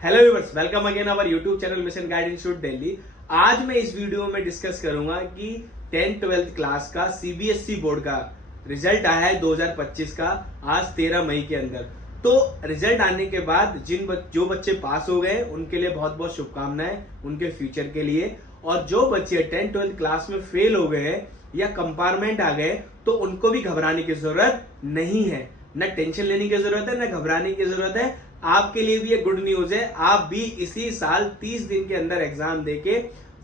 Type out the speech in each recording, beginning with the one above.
Hello viewers, welcome again our YouTube channel mission guide institute Delhi. आज मैं इस video में डिस्कस करूंगा कि 10th 12th क्लास का सीबीएसई बोर्ड का रिजल्ट आया है 2025 का आज 13 मई के अंदर। तो रिजल्ट आने के बाद जो बच्चे पास हो गए उनके लिए बहुत बहुत शुभकामनाएं उनके फ्यूचर के लिए, और जो बच्चे 10th 12th क्लास में फेल हो गए या कंपार्टमेंट आ गए तो उनको भी घबराने की जरूरत नहीं है, न टेंशन लेने की जरूरत है, न घबराने की जरूरत है। आपके लिए भी ये गुड न्यूज है, आप भी इसी साल 30 दिन के अंदर एग्जाम देके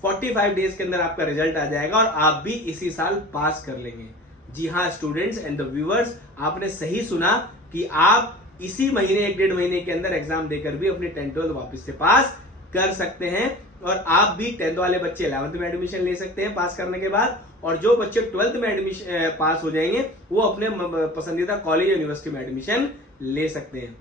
45 डेज के अंदर आपका रिजल्ट आ जाएगा और आप भी इसी साल पास कर लेंगे। जी हाँ स्टूडेंट्स एंड द व्यूअर्स, आपने सही सुना कि आप इसी महीने 1-1.5 महीने के अंदर एग्जाम देकर भी अपनी 10th 12th वापस से पास कर सकते हैं, और आप भी 10th वाले बच्चे 11th में एडमिशन ले सकते हैं पास करने के बाद, और जो बच्चे 12th में एडमिशन पास हो जाएंगे वो अपने पसंदीदा कॉलेज यूनिवर्सिटी में एडमिशन ले सकते हैं।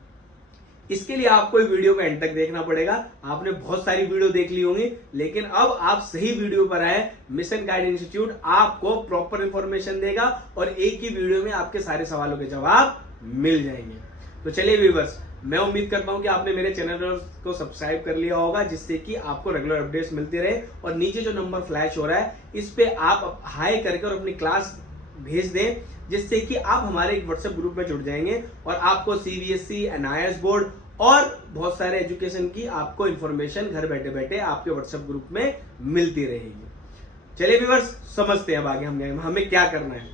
इसके लिए आपको वीडियो को एंड तक देखना पड़ेगा। आपने बहुत सारी वीडियो देख ली होंगी, लेकिन अब आप सही वीडियो पर आए। मिशन गाइड इंस्टीट्यूट आपको प्रॉपर इंफॉर्मेशन देगा और एक ही वीडियो में आपके सारे सवालों के जवाब मिल जाएंगे। तो चलिए व्यूअर्स, मैं उम्मीद करता हूं कि आपने मेरे चैनल को सब्सक्राइब कर लिया होगा, जिससे कि आपको रेगुलर अपडेट्स मिलती रहे। और नीचे जो नंबर फ्लैश हो रहा है इस पे आप हाई करके और अपनी क्लास भेज दें, जिससे कि आप हमारे एक व्हाट्सएप ग्रुप में जुड़ जाएंगे और आपको सीबीएसई, एनआईएस बोर्ड और बहुत सारे एजुकेशन की आपको इंफॉर्मेशन घर बैठे बैठे आपके व्हाट्सएप ग्रुप में मिलती रहेगी। चलिए व्यूअर्स, समझते हैं अब आगे हमें क्या करना है।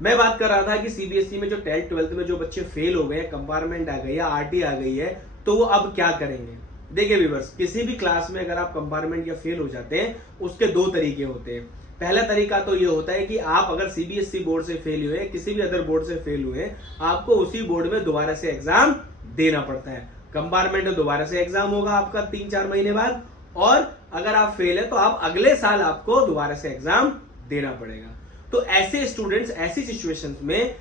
मैं बात कर रहा था कि सीबीएसई में जो 10th 12th में जो बच्चे फेल हो गए, कंपार्टमेंट आ गई या आरटी आ गई है, तो वो अब क्या करेंगे। देखिए व्यूअर्स, किसी भी क्लास में अगर आप कंपार्टमेंट या फेल हो जाते हैं उसके दो तरीके होते हैं। पहला तरीका तो ये होता है कि आप अगर सीबीएसई बोर्ड से फेल हुए, किसी भी अदर बोर्ड से फेल हुए, आपको उसी बोर्ड में दोबारा से एग्जाम देना पड़ता है। कंपार्टमेंट में दोबारा से एग्जाम होगा आपका 3-4 महीने बाद, और अगर आप फेल है तो आप अगले साल आपको दोबारा से एग्जाम देना पड़ेगा। तो ऐसे स्टूडेंट्स, ऐसी सिचुएशंस में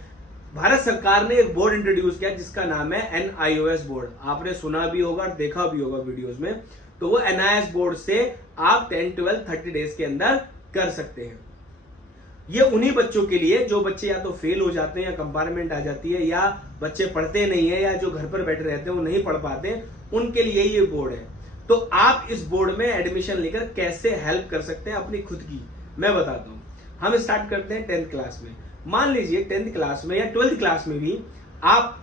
भारत सरकार ने एक बोर्ड इंट्रोड्यूस किया जिसका नाम है एनआईओएस बोर्ड। आपने सुना भी होगा और देखा भी होगा वीडियोस में। तो वो एनआईओएस बोर्ड से आप 10th 12th 30 डेज के अंदर कर सकते हैं। ये उन्हीं बच्चों के लिए जो बच्चे या तो फेल हो जाते हैं या कंपार्टमेंट आ जाती है, या बच्चे पढ़ते नहीं है, या जो घर पर बैठे रहते हैं वो नहीं पढ़ पाते, उनके लिए ये बोर्ड है। तो आप इस बोर्ड में एडमिशन लेकर कैसे हेल्प कर सकते हैं अपनी खुद की, मैं बताता हूं। हम स्टार्ट करते हैं 10th क्लास में। मान लीजिए 10th क्लास में या 12th क्लास में भी आप,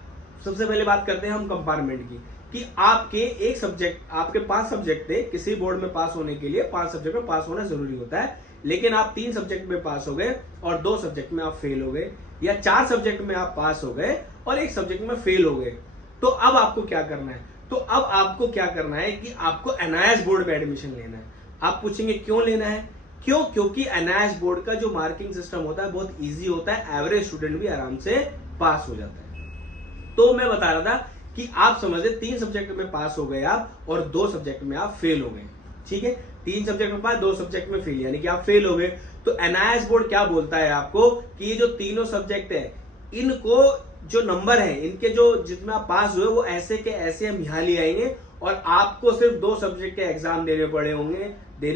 सबसे पहले बात करते हैं हम कंपार्टमेंट की, कि आपके एक सब्जेक्ट, आपके 5 सब्जेक्ट थे। किसी बोर्ड में पास होने के लिए 5 सब्जेक्ट में पास होना जरूरी होता है, लेकिन आप 3 सब्जेक्ट में पास हो गए और 2 सब्जेक्ट में आप फेल हो गए, या 4 सब्जेक्ट में आप पास हो गए और 1 सब्जेक्ट में फेल हो गए। तो अब आपको क्या करना है? तो अब आपको क्या करना है कि आपको एनआईएस बोर्ड में एडमिशन लेना है। आप पूछेंगे क्यों लेना है? क्यों? क्योंकि एनआईएस बोर्ड का जो मार्किंग सिस्टम होता है बहुत इजी होता है, एवरेज स्टूडेंट भी आराम से पास हो जाता है। तो मैं बता रहा था कि आप समझे 3 सब्जेक्ट में पास हो गए आप और 2 सब्जेक्ट में आप फेल हो गए, ठीक है। 3 सब्जेक्ट में पास, 2 सब्जेक्ट में फेल, यानी कि आप फेल हो गए। तो एनआईएस बोर्ड क्या बोलता है आपको कि ये जो तीनों सब्जेक्ट है, इनको जो नंबर है, इनके जो जिसमें आप पास हुए वो ऐसे के ऐसे हम यहां ले आएंगे, और आपको सिर्फ 2 सब्जेक्ट के एग्जाम देने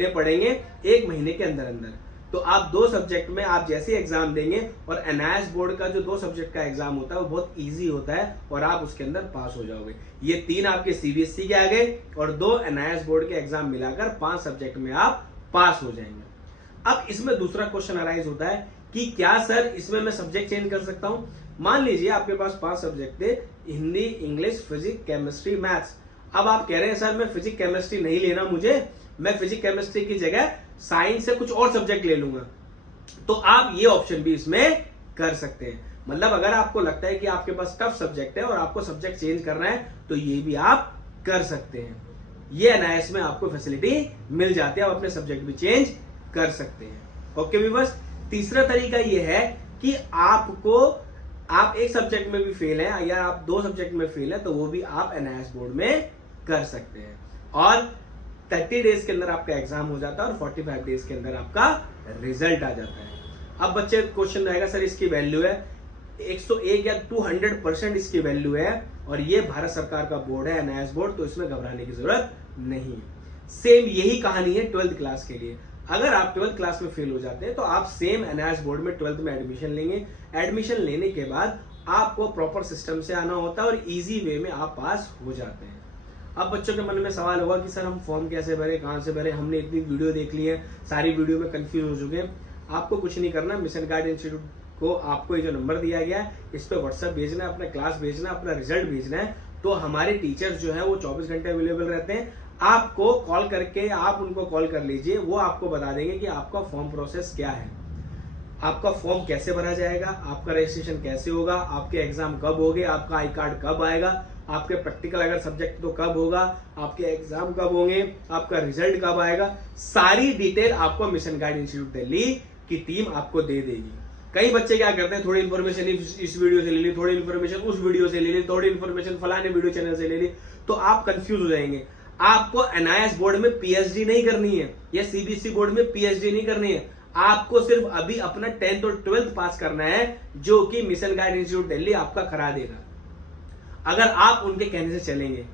पड़ेंगे 1 महीने के अंदर अंदर। तो आप 2 सब्जेक्ट में आप जैसे एग्जाम देंगे, और एनआईएस बोर्ड का जो 2 सब्जेक्ट का एग्जाम होता है वो बहुत इजी होता है और आप उसके अंदर पास हो जाओगे। ये 3 आपके सीबीएसई के आ गए और 2 एनआईएस बोर्ड के एग्जाम मिलाकर 5 सब्जेक्ट में आप पास हो जाएंगे। अब इसमें दूसरा क्वेश्चन अराइज होता है कि क्या सर इसमें मैं सब्जेक्ट चेंज कर सकता हूं? मान लीजिए आपके पास 5 सब्जेक्ट थे, Hindi, English, physics, chemistry, maths. अब आप कह रहे हैं सर मैं फिजिक्स केमिस्ट्री नहीं लेना, मुझे मैं फिजिक्स केमिस्ट्री की जगह साइंस से कुछ और सब्जेक्ट ले लूंगा। तो आप ये ऑप्शन भी इसमें कर सकते हैं। मतलब अगर आपको लगता है कि आपके पास टफ सब्जेक्ट है और आपको सब्जेक्ट चेंज करना है, तो ये भी आप कर सकते हैं। ये एनआईएस में आपको फैसिलिटी मिल जाती है, आप अपने सब्जेक्ट भी चेंज कर सकते हैं। ओके व्यूअर्स, तीसरा तरीका ये है कि आप एक सब्जेक्ट में भी फेल है या आप 2 सब्जेक्ट में फेल है, तो वो भी आप एनआईएस बोर्ड में कर सकते हैं, और 30 डेज के अंदर आपका एग्जाम हो जाता है और 45 डेज के अंदर आपका रिजल्ट आ जाता है। अब बच्चे क्वेश्चन रहेगा सर इसकी वैल्यू है 101 या 200% इसकी वैल्यू है, और ये भारत सरकार का बोर्ड है एनआईएस बोर्ड, तो इसमें घबराने की जरूरत नहीं है। सेम यही कहानी है 12th क्लास के लिए। अगर आप 12th क्लास में फेल हो जाते हैं तो आप सेम एनआईएस बोर्ड में 12th में एडमिशन लेंगे। एडमिशन लेने के बाद आपको प्रॉपर सिस्टम से आना होता है और इजी वे में आप पास हो जाते हैं। अब बच्चों के मन में सवाल होगा कि सर हम फॉर्म कैसे भरे, कहाँ से भरे, हमने इतनी वीडियो देख ली है, सारी वीडियो में कंफ्यूज हो चुके हैं। आपको कुछ नहीं करना, मिशन गाइड इंस्टीट्यूट को आपको ये जो नंबर दिया गया है इस पे व्हाट्सएप भेजना है, अपना क्लास भेजना है, अपना रिजल्ट भेजना है। तो हमारे टीचर्स जो है वो 24 घंटे अवेलेबल रहते हैं। आपको कॉल करके आप उनको कॉल कर लीजिए, वो आपको बता देंगे कि आपका फॉर्म प्रोसेस क्या है, आपका फॉर्म कैसे भरा जाएगा, आपका रजिस्ट्रेशन कैसे होगा, आपके एग्जाम कब होंगे, आपका आई कार्ड कब आएगा, आपके प्रैक्टिकल अगर सब्जेक्ट तो कब होगा, आपके एग्जाम कब होंगे, आपका रिजल्ट कब आएगा। सारी डिटेल आपको मिशन गाइड इंस्टीट्यूट दिल्ली की टीम आपको दे देगी। कई बच्चे क्या करते हैं, थोड़ी इन्फॉर्मेशन इस वीडियो से ले ली, थोड़ी इन्फॉर्मेशन उस वीडियो से ले ली, थोड़ी इन्फॉर्मेशन फलाने वीडियो चैनल से ले ली, तो आप कंफ्यूज हो जाएंगे। आपको एनआईएस बोर्ड में पीएचडी नहीं करनी है या सीबीएसई बोर्ड में पीएचडी नहीं करनी है, आपको सिर्फ अभी अपना 10th और 12th पास करना है, जो कि मिशन गाइड इंस्टीट्यूट दिल्ली आपका करा देगा। अगर आप उनके कहने से चलेंगे,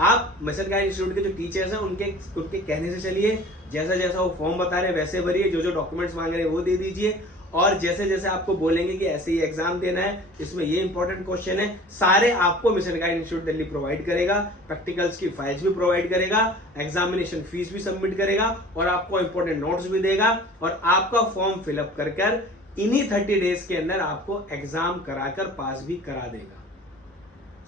आप मिशन गाइड इंस्टीट्यूट के जो टीचर्स हैं उनके कहने से चलिए, जैसा जैसा वो फॉर्म बता रहे हैं वैसे भरिए, जो जो डॉक्यूमेंट्स मांग रहे हैं वो दे दीजिए, और जैसे जैसे आपको बोलेंगे कि ऐसे ही एग्जाम देना है, इसमें ये इंपॉर्टेंट क्वेश्चन है, सारे आपको mission guide institute Delhi provide करेगा। प्रैक्टिकल्स की फाइल्स भी प्रोवाइड करेगा, एग्जामिनेशन फीस भी सबमिट करेगा, और आपको इंपॉर्टेंट नोट्स भी देगा, और आपका फॉर्म फिलअप कर इन्हीं 30 डेज के अंदर आपको एग्जाम कराकर पास भी करा देगा।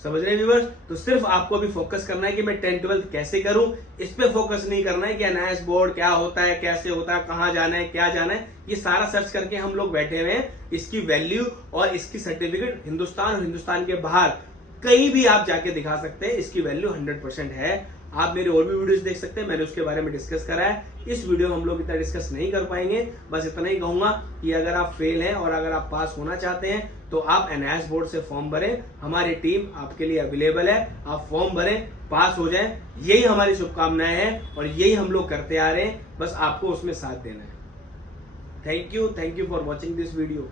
समझ रहे व्यूअर्स? तो सिर्फ आपको अभी फोकस करना है कि मैं 10th 12th कैसे करूं, इस पे फोकस नहीं करना है कि एनआईएस बोर्ड क्या होता है, कैसे होता है, कहां जाना है, क्या जाना है। ये सारा सर्च करके हम लोग बैठे हुए हैं। इसकी वैल्यू और इसकी सर्टिफिकेट हिंदुस्तान और हिंदुस्तान के बाहर कहीं भी आप जाके दिखा सकते हैं, इसकी वैल्यू 100% है। आप मेरे और भी वीडियोस देख सकते हैं, मैंने उसके बारे में डिस्कस करा है। इस वीडियो में हम लोग इतना डिस्कस नहीं कर पाएंगे, बस इतना ही कहूंगा कि अगर आप फेल हैं और अगर आप पास होना चाहते हैं तो आप एनआईएस बोर्ड से फॉर्म भरें, हमारी टीम आपके लिए अवेलेबल है। आप फॉर्म भरें, पास हो जाएं, यही हमारी शुभकामनाएं हैं और यही हम लोग करते आ रहे हैं, बस आपको उसमें साथ देना है। Thank you for watching this video.